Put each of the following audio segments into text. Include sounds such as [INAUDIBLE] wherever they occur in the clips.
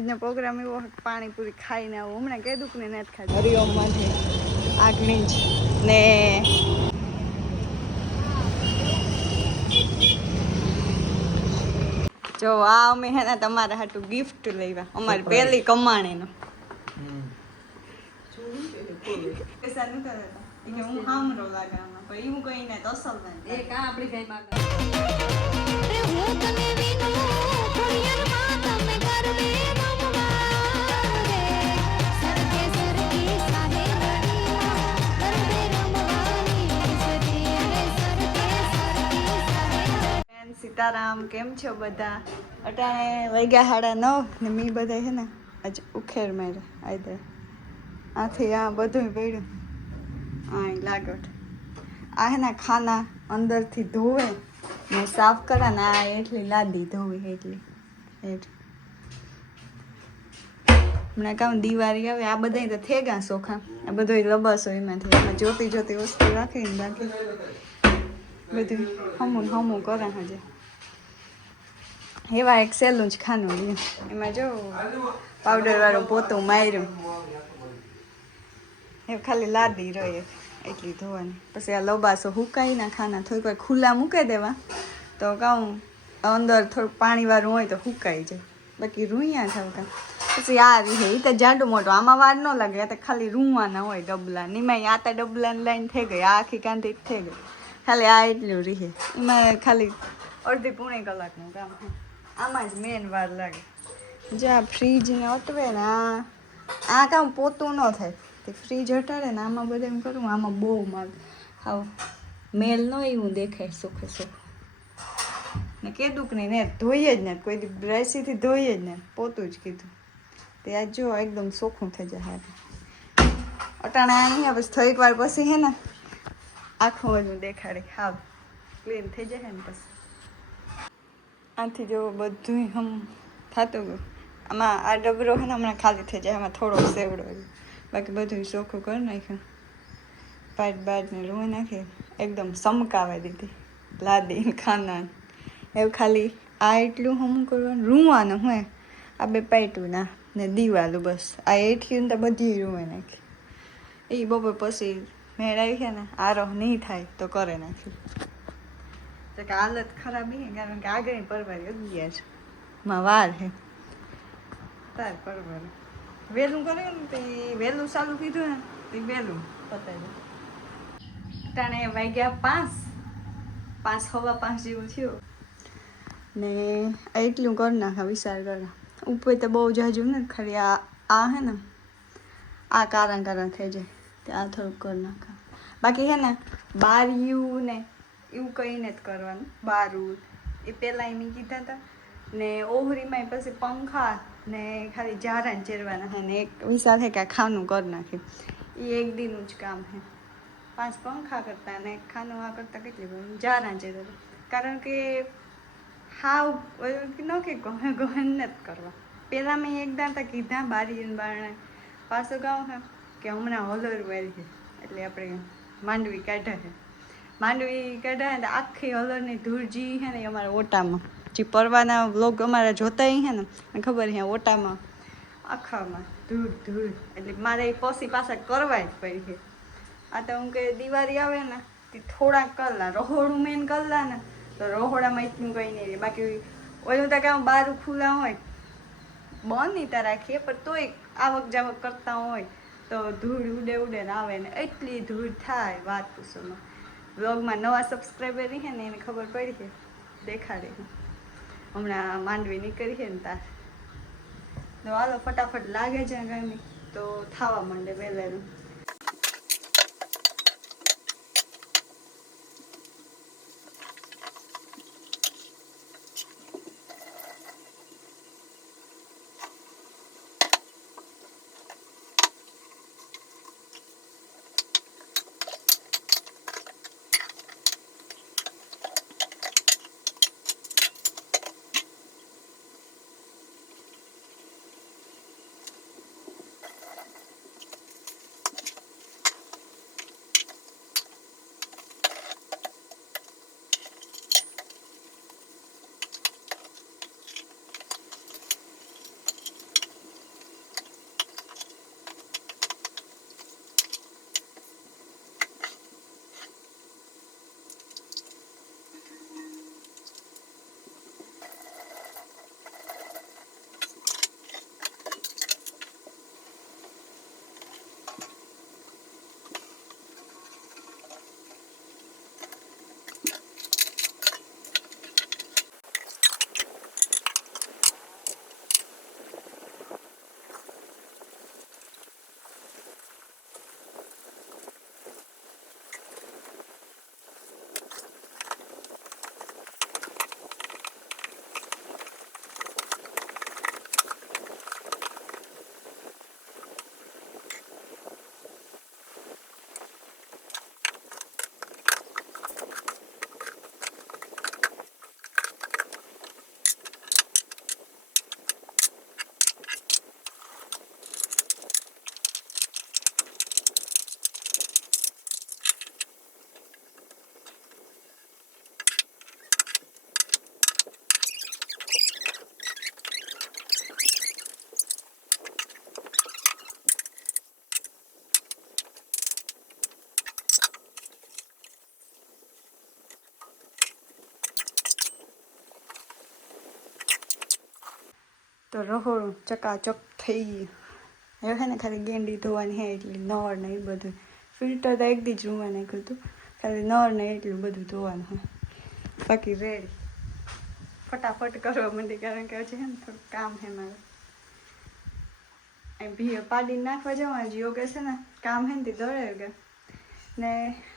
આજનો પ્રોગ્રામ એવો પાણીપુરી ખાઈને આવું. હમણાં કહી કે ને નથી ખાધી હરિઓમમાંથી આગની જ ને જો આ અમે હે ને તમારા હાટું ગિફ્ટ લેવા. અમારી પહેલી કમાણીનો. હું હામરો લાગે આમાં. પણ એવું કહીને તો અસલ નથી એક આ આપણી ભાઈ માં સીતારામ, કેમ છો બધા? અટાણે વૈગા હાડા નવ ને મી બધા છે ને આજ ઉખેર મારે આદરે આથી આ બધું પડ્યું. આ લાગટ આ હે ને ખાના અંદરથી ધોવે ને સાફ કરા ને આ એટલી લાદી ધોવી એટલી. એટલી હમણાં કામ દિવાળી આવે, આ બધા તો થઈ ગયા સોખા. આ બધું લબાસો એમાંથી એમાં જોતી જોતી વસ્તુ રાખીને બાકી. બધું હમું હમું કરે હજે. એવા એક સહેલું જ ખાનું રહ્યું એમાં જો પાવડર વાળું પોતું માર્યું. એ ખાલી લાદી રહે એટલી ધોવાની. પછી આ લબાસો હુકાઈ ના ખાના. થોડીક વાર ખુલ્લા મૂકી દેવા. તો કહું અંદર થોડું પાણી વાળું હોય તો હુકાઈ જાય. બાકી રૂઈયા થાવ પછી આ રીહે. એ તો જાડું મોટું. આમાં વાર ન લાગે. આ તો ખાલી રૂવાના હોય ડબલા. નીમાં આ તો ડબલાની લાઈન થઈ ગઈ. આ આખી જ થઈ ગઈ. ખાલી આ એટલું રીહે. એમાં ખાલી અડધી પૂણે કલાકનું કામ. આમાં જ મેન વાર લાગે. જ્યાં ફ્રીજને અટવે ને આ આ કામ પોતું ન થાય. તે ફ્રીજ હટાડે ને આમાં બધા એમ કરું, આમાં બહુ માગ. આવ મેલ ન એવું દેખાય સુખે સુખ. ને કીધું કે નહીં ને ધોઈએ જ ને, કોઈ દી બ્રશીથી ધોઈએ જ ને, પોતું જ કીધું. તે આ જો એકદમ સોખું થઈ જાય અટાણે અહીંયા બસ થોડીક વાર પછી હે ને, આખું બધું દેખાડે. હા ક્લીન થઈ જાય ને પછી આથી જો બધું હમ થતું ગયું. આમાં આ ડબરો છે ને હમણાં ખાલી થઈ જાય એમાં થોડોક સેવડો બાકી બધું ચોખ્ખું કરી નાખ્યું. પાટ બાટને રૂ નાખી, એકદમ સમકાવી દીધી. લાદી ખાના એવું ખાલી આ એટલું હમ કરવાનું, રૂવાનું હોય આ બે પાટું ના ને દીવાલું બસ. આ એઠી તો બધી રૂવે નાખી. એ બપોર પછી મેળાવી છે ને, આરોહ નહીં થાય તો કરે નાખ્યું. તો કે હાલત ખરાબ નહીં કારણ કે આગળની પરવારી અગિયાર છે. માં વાર છે તાર પરવાર. વહેલું કર્યું ને તે વહેલું ચાલુ કીધું ને, તે વહેલું પતાવી ટાણે વાગ્યા પાંચ. પાંચ હવા પાંચ જેવું થયું. ને એટલું કરી નાખા, વિચાર કરા. ઉપર તો બહુ જાજુ ને ખરી આ આ હે ને, આ કારણ કારણ થઈ જાય. તે આ થોડુંક કરી નાખા. બાકી હે ને, બારિયું ને એવું કંઈ નથી કરવાનું. બારું એ પહેલાં એમ કીધા હતા ને ઓહરીમાં પછી પંખા ને ખાલી જારા ચેરવાના ને એક વિશાલ છે કે ખાનું કરી નાખ્યું એ એક દિનનું જ કામ છે પાંચ પંખા કરતા ને ખાનું આ કરતાં કેટલી બધું જારા ચેરવા કારણ કે હાવ ન કે ગમે ગમે નથી કરવા. પહેલાં મેં એક દાંતા કીધા બારી બારણે. પાછું ગાઉં કે હમણાં હોલર વાળી છે એટલે આપણે માંડવી કાઢ્યા છે માંડવી કાઢ્યા ને આખી હલરની ધૂળ જી છે ને અમારા ઓટામાં. જે પરવાના વ્લોગ અમારા જોતા હે ને ખબર હે ઓટામાં. આખામાં ધૂળ ધૂળ. એટલે મારે એ પોસી પાછા કરવા જ પડી આ તો હું કે દિવાળી આવે ને, તે થોડાક કરલા રહોડું મેન કરલા ને, તો રહોડામાં એટલું કંઈ નહીં બાકી ઓલું તો કામ બહાર ખુલ્લા હોય. બંધ નહીં ત્યાં રાખીએ, પણ તોય આવક જાવક કરતા હોય. તો ધૂળ ઉડે ઉડે ને આવે ને, એટલી ધૂળ થાય વાત પૂછોમાં. વ્લોગમાં નવા સબસ્ક્રાઈબર રહીએ ને એને ખબર પડી છે દેખાડે. હમણાં માંડવી નીકળી છે ને તાર. તો હાલો ફટાફટ લાગે છે ગરમી. તો થાવા માંડે વહેલાનું તો રહોડું ચકાચક થઈ ગયું. હવે છે ને ખાલી ગેંડી ધોવાની હે એટલી નળ ને એ બધું. ફિલ્ટર તો એક જ રૂમાં નાખ્યું હતું. ખાલી નળ ને એટલું બધું ધોવાનું હોય બાકી રેડી. ફટાફટ કરવા માંડી, કારણ કે હજી હે ને થોડું કામ છે મારે. એમ ભી પાડીને નાખવા જવાનું કે છે ને, કામ હે ને તે ગયા ને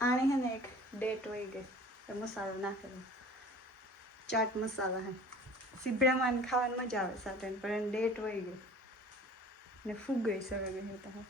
આણી હે ને એક ડેટ હોય ગઈ મસાલો નાખેલો. ચાટ મસાલા હે સીભડામાં ખાવાની મજા આવે સાથે, પણ એને ડેટ વહી ગઈ. ને ફૂગ ગઈ સવે ગઈ હતા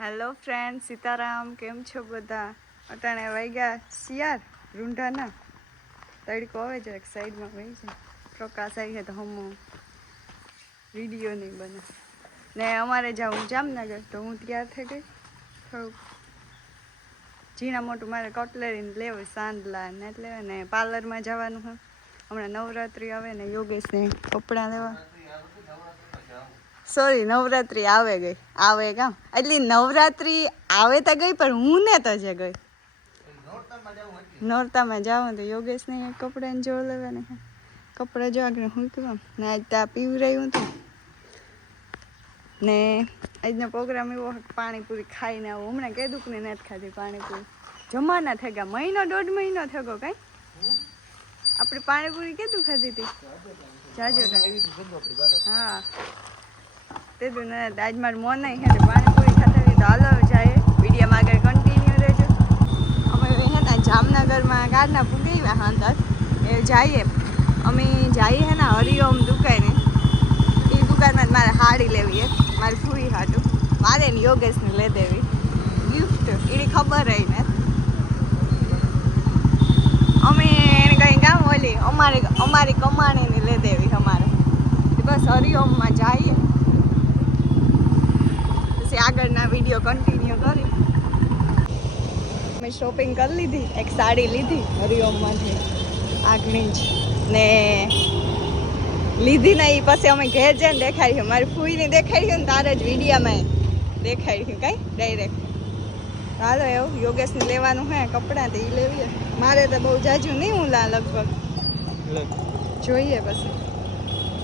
હેલો ફ્રેન્ડ સીતારામ, કેમ છો બધા? અટાણે ગયા શિયાર રૂંઢાના. તડકો આવે જરાક સાઈડમાં વહી છે. પ્રકાશ આવી છે તો હમો વીડિયો નહીં બને. ને અમારે જાઉં જામનગર, તો હું તૈયાર થઈ ગઈ. થોડુંક ઝીણા મોટું મારે કટલેરીને લેવું સાંદલા ને એટલે ને પાર્લરમાં જવાનું હોય. હમણાં નવરાત્રિ આવે ને યોગેશને કપડાં લેવા. સોરી નવરાત્રિ આવે ગઈ. આવે કામ? એટલે નવરાત્રિ આવે તો ગઈ, પણ હું ને તો જે ગઈ. નોરતામાં જાઉં તો યોગેશને કપડાં જો લેવાને છે. કપડાં જો આગળ હું કેમ ને આજ ત્યાં પીવી રહ્યું હતું. ને આજનો પ્રોગ્રામ એવો પાણીપુરી ખાઈને આવું. હમણાં કીધું કે નથી ખાધી પાણીપુરી. જમાના થઈ ગયા મહિનો, દોઢ મહિનો થયો કાંઈ? આપણે પાણીપુરી કેટલું ખાધી હતી? જાજો હા. તે તું ને, આજ મારું મોન નહીં ખાતે પાણીપુરી ખાતા હોય તો હાલો જાય વિડીયોમાં આગળ કન્ટિન્યુ રહેજો. અમે હે ને જામનગરમાં ગાડના પૂગી ગયા અંદર. એ જઈએ. અમે જઈએ હે ને હરિઓમ દુકાને. એ દુકાનમાં મારે હાડી લેવી હે. મારી ફૂરી હાટું. મારે યોગેશને લે દેવી. ગિફ્ટ એની ખબર રહી ને અમે એને ઓલી અમારી અમારી કમાણીની લે દેવી અમારે. બસ હરિઓમમાં જઈએ. પછી આગળના વીડિયો કન્ટિન્યુ કરી. મેં શોપિંગ કરી લીધી, એક સાડી લીધી હરિઓમમાંથી, આગની જ. ને લીધી ને એ પછી અમે ઘેર જઈને દેખાડ્યું મારી ફૂઈને દેખાડ્યું ને તારે જ વિડીયામાં દેખાડ્યું કાંઈ? ડાયરેક્ટ હાલો એવું, યોગેશને લેવાનું હે કપડાં તો એ લેવીએ મારે તો બહુ જાજુ નહીં હું લા લગભગ. જોઈએ પછી.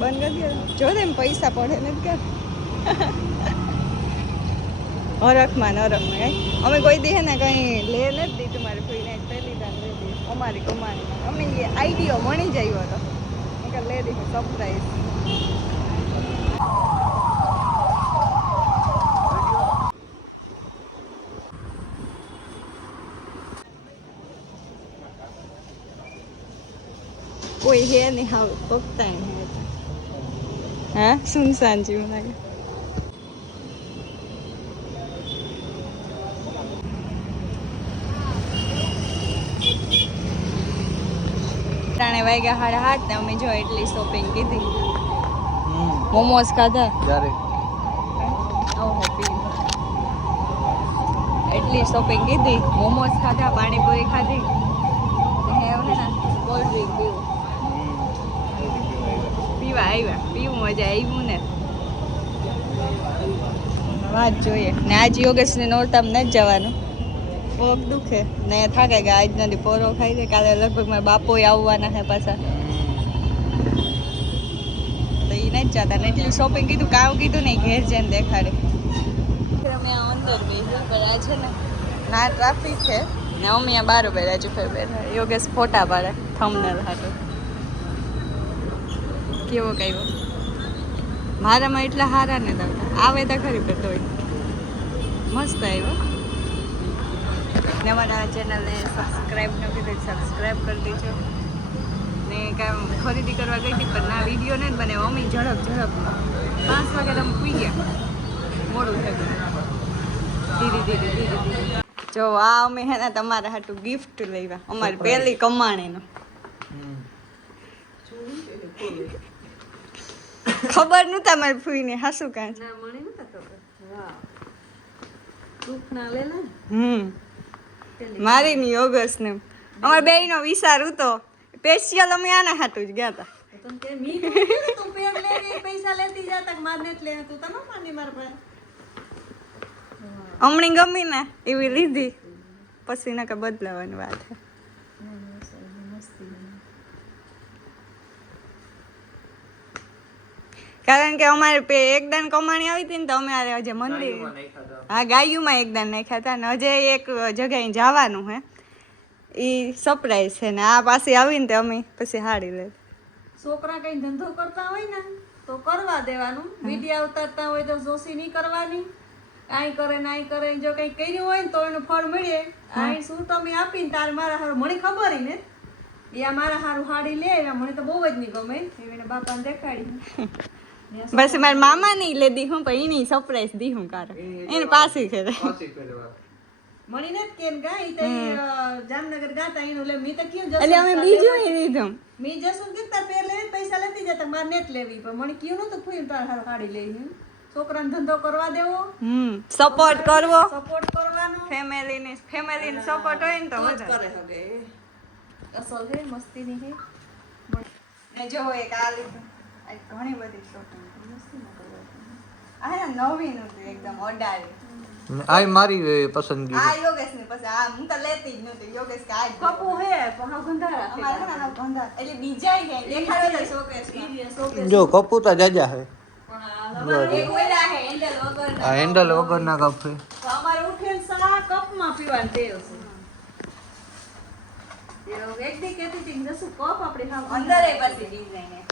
બંધ કરી દે. જો તેમ પૈસા પડે ને કે. હરખમાં ને હરખમાં, કાંઈ? અમે કોઈ દી ને કંઈ લે નથી દીધું મારે ફૂઈને પહેલી લઈ દીધી. અમારી કમાણી અમે આઈડિયો મળી જાય હતો. લે દીધું સરપ્રાઈઝ કોઈ હે નહીં હાવ પગતા હે હા સુનસાન જેવું લાગે ત્રણે વાગ્યા સાડા હાથ ને અમે જો એટલી શોપિંગ કીધી. મોમોસ ખાધા? એટલી શોપિંગ કીધી. મોમોસ ખાધા પાણીપુરી ખાધી ને હવે ને કોલ્ડ ડ્રિંક પીવું પીવા આવ્યા મજા આવ્યું ને. વાત જોઈએ. ને આજ યોગેશને નોરતામ નથી જવાનું. પગ દુખે. ને થાકે કે આજ નથી પોરો ખાઈ છે કાલે લગભગ મારા બાપો આવવાના છે પાછા. તો એ નથી જતા. ને એટલું શોપિંગ કીધું કામ કીધું નહીં ઘેર જઈને દેખાડે. અમે આ અંદર બેસી પણ આ છે ને. ના ટ્રાફિક છે. ને અમે આ બાર બેઠા છું ફેર બેઠા. યોગેશ ફોટા પાડે થમનેલ હાટું. કેવો કયો મારામાં એટલા હારા ને તમને આવે તો ખરી પણ તોય. મસ્ત આવ્યો. ને અમારા ચેનલને સબસ્ક્રાઈબ ન કરી સબસ્ક્રાઈબ કરી દેજો. ને કાંઈ ખરીદી કરવા ગઈ હતી પણ ના વીડિયો ને બને મમ્મી ઝડપ ઝડપ પાંચ વાગે તમે પી ગયા. મોડું થઈ ગયું. ધીરે ધીરે ધીરે ધીરે. જો આ અમે હે ને તમારા હાટું ગિફ્ટ લેવા. અમારી પહેલી કમાણીનો. ખબર નહોતા મારી ફૂઈને હાસુ કાંઈ. હમ મારી ની? ઓગસ્ટ ને અમાર બે નો વિચાર હતો. સ્પેશિયલ અમે આના હાટું જ ગયા હતા હમણી ગમી ને એવી લીધી. પછી ના કે બદલાવાની વાત છે કારણ કે અમારે પે એક દાન કમાણી આવી હતી ને તો અમે આજે હજે મંદિર હા ગાયુમાં એક દાન નાખ્યા હતા ને હજે એક જગ્યાએ જવાનું હે. એ સરપ્રાઈઝ છે ને આ પાસે આવીને તો અમે પછી હાડી લે. છોકરા કઈ ધંધો કરતા હોય ને તો કરવા દેવાનું. મીડિયા ઉતારતા હોય તો જોશી નહીં કરવાની. આઈ કરે ને આઈ કરે જો કઈ કર્યું હોય ને તો એનું ફળ મળે. આઈ શું તમે આપીને તારે મારા હારું મને ખબર ને. એ આ મારા હારું હાડી લે મને તો બહુ જ નહીં ગમે. એને બાપાને દેખાડી. [LAUGHS] બસ મારા મામા નહીં લે દી હું પણ એની સરપ્રાઈઝ દી હું કારણ. એને પાછી કરે. મળી ને કેમ ગા ઈ તો ઈ, અ, જામનગર ગાતા એનું લે. મી તો કયું એટલે અમે બીજું ય લીધું. મી જસું કે તાર પેર લેવી? પૈસા લેતી જતા મારે નેટ લેવી. પણ મને કયું નતું ખુયું તાર હારું હાડી લેવી છોકરાને ધંધો કરવા દેવો. હમ સપોર્ટ કરવો. સપોર્ટ કરવાનો. ફેમિલીને ફેમિલીને સપોર્ટ હોય ને તો તો વધારે. કરે હગે અસલ હે મસ્તી ની હે ને જો એક આ લીધું. આ ઘણી બધી શોટિંગ આ નવી નવીન હતું એકદમ અડાળી આ મારી પસંદગી આ યોગેશ ને પછી આ હું તો લેતી જ નહોતી. યોગેશ કે આ કપુ હે પણ ગંધારા અમારે છે ગંધા એટલે બીજા હે દેખાડો તો શોકેસ જો જાજા હે. આ હેન્ડલ વગર ના વગરના કપ. છે અમારે ઉઠેલ સા કપમાં પીવાની ટેવ છે. એક દી કહેતી હતી કપ આપણે અંદર એ પછી ડિઝાઇન.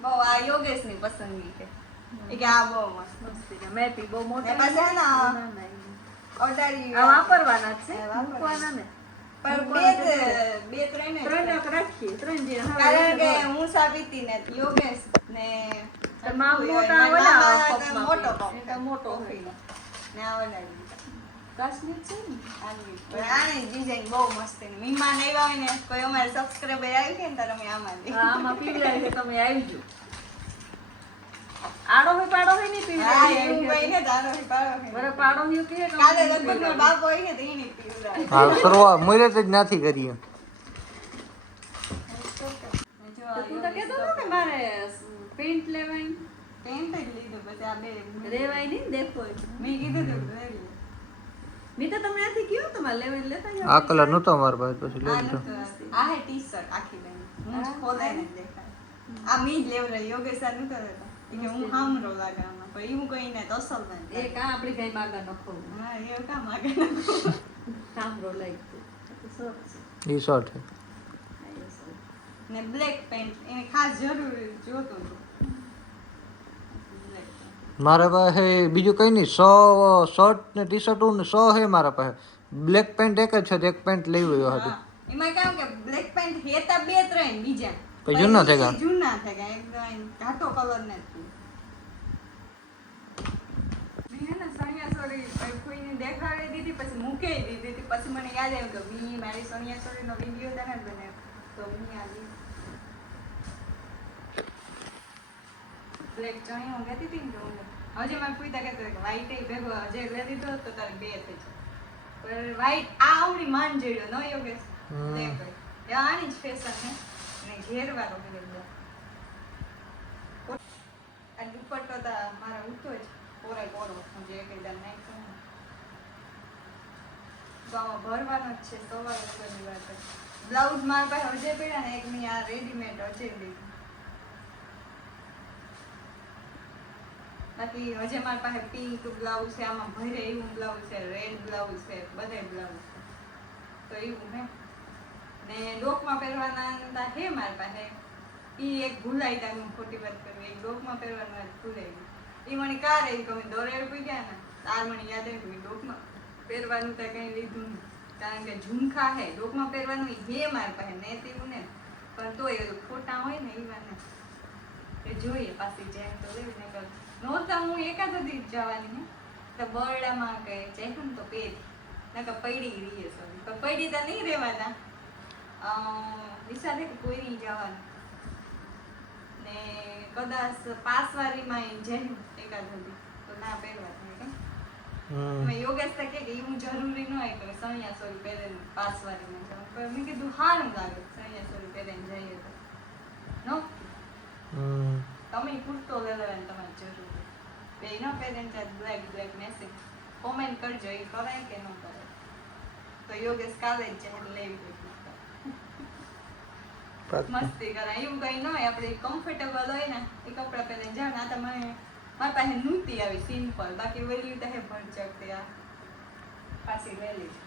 બહુ આ યોગેશની પસંદગી છે. કે આ બહુ મસ્ત છે. મેં પી બહુ મોટા પછી ને આ વાપરવાના છે. મૂકવાના ને? પણ બે બે ત્રણ ત્રણ રાખીએ ત્રણ જે કારણ કે હું સાબિતી ને યોગેશ ને મોટા મોટો હોય. ને આ વડાડી કાશ્મીર છે ને? આની. ડિઝાઇન બહુ મસ્ત છે. મહેમાન આવ્યા હોય ને કોઈ અમારે સબસ્ક્રાઈબર આવી છે ને આમાં આમાં પીવડાવી છે તમે આવજો. આડો હોય પાડો હોય નહીં પીવડાવી એવું આવજો. ને તારો ઈ પાડો છે. બરાબર પાડો હોય કે કે કાલે લગભગ બાપ હોય ને તો પીવડાવે. જ નથી કરી જો તું તો કહેતો હતો ને મારે પેન્ટ લેવાય પેન્ટ જ લીધું પછી આ બે રેવાય નહીં ને દેખો મેં કીધું તું લઈ લે. મેં તો તમને આથી કયો તમારે લેવાય લેતા. આ કલર નતો અમારી પાસે પછી લઈ લીધો આ હે ટી-શર્ટ આખી બેન. હું જ ખોલે ને દેખાય. આ મી જ લેવડાવી. યોગેશ આ નતો લેતા કે હું હામરો લાગે આમાં. પણ એવું કઈ ને તો અસલ બને. એ કા આપણી ગાય માગા નખો હા, એવું કા આગળ નાખો. સાંભળો લઈ તો સરસ શર્ટ ને બ્લેક પેન્ટ એને ખાસ જરૂર જોતો હતું. મારા પાસે બીજું કંઈ નહીં. સો શર્ટ ને ટી શર્ટ ને સો હે મારા પાસે. બ્લેક પેન્ટ એક જ છે એક પેન્ટ લઈ ગયો હતો એમાં કેવું કે બ્લેક પેન્ટ હેતા બે ત્રણ બીજા. પછી જૂના થઈ ગયા. જૂના થઈ ગયા એકદમ ઘાટો કલર ને મેં હે ને સણિયા ચોળી કોઈને દેખાડી દીધી પછી મૂકી દીધી. પછી મને યાદ આવ્યું કે મી મારી સોરી નો વીડિયો તને બનાવ્યો તો મેં આ બ્લેક ચણી હું કહેતી હતી ને હજી મને પૂછતા કહેતા કે વ્હાઈટ એ ભેગો હજે લઈ લીધો તો તારે બે થઈ પણ white આ આવડી માન જેડ્યો નો યોગેશ બ્લેક એ આની જ ફેશન ને અને છે એકદમ આ દુપટ્ટો તો મારા ઉતો જ. પોરાય પોરો હું જે કઈ દાન નાખ્યો. તો આમાં ભરવાનો જ છે સવારે વગરની વાત બ્લાઉઝ મારા પાસે હજે પડ્યા ને એક મેં આ રેડીમેડ હજે લીધું. બાકી હજે મારી પાસે પિંક બ્લાઉઝ છે, આમાં ભરે એવું બ્લાઉઝ છે રેડ બ્લાઉઝ છે, બધે બ્લાઉઝ છે. તો એવું હે. ને ડોકમાં પહેરવાના હે મારી પાસે. એ એક ભૂલાઈ તા હું ખોટી વાત કરું. એક ડોકમાં પહેરવાનું ભૂલાઈ ગયું એ મને કાર આવી અમે દોરેડ પી ગયા ને, તાર મને યાદ આવ્યું ડોકમાં પહેરવાનું ત્યાં કંઈ લીધું કારણ કે ઝુમખા હે, ડોકમાં પહેરવાનું હે મારી પાસે, ને તેવું ને. પણ તોય ખોટા હોય ને એવા વાને. જોઈએ પાછી જેમ તો લેવી ને કર નહોતા હું એકાદ જ જવાની ને તો બરડામાં કે જાય તો પેરી નકર પડી રહીએ સોરી તો પડી તો નહીં રહેવાના. કે કોઈ નહીં જવાનું. ને કદાચ પાસવારીમાં ય એકાદ હતી તો ના પહેરવા થાય યોગેશ તો કે હું એવું જરૂરી ન હોય કે સણિયા સોરી પહેરીને પાસવારીમાં જવું. પણ મેં કીધું હારું લાગે સણિયા સોરી પહેરીને જઈએ તો. નો. તમે કુર્તો લઈ લેવાની તમારે જરૂર. બે ન પહેરીને ત્યાં બ્લેક બ્લેક મેસેજ કોમેન્ટ કરજો એ કરે કે ન કરે. તો યોગેશ કાલે જ જાય લેવી કુર્તા મસ્તી કરાય એવું કઈ ન હોય આપણે કમ્ફર્ટેબલ હોય ને એ કપડાં પહેરીને જાણ આ તો મને મારી પાસે નૂતી આવી સિમ્પલ બાકી વેલ્યુ તો હે ભરચક તે આ. પાછી લઈ લીધી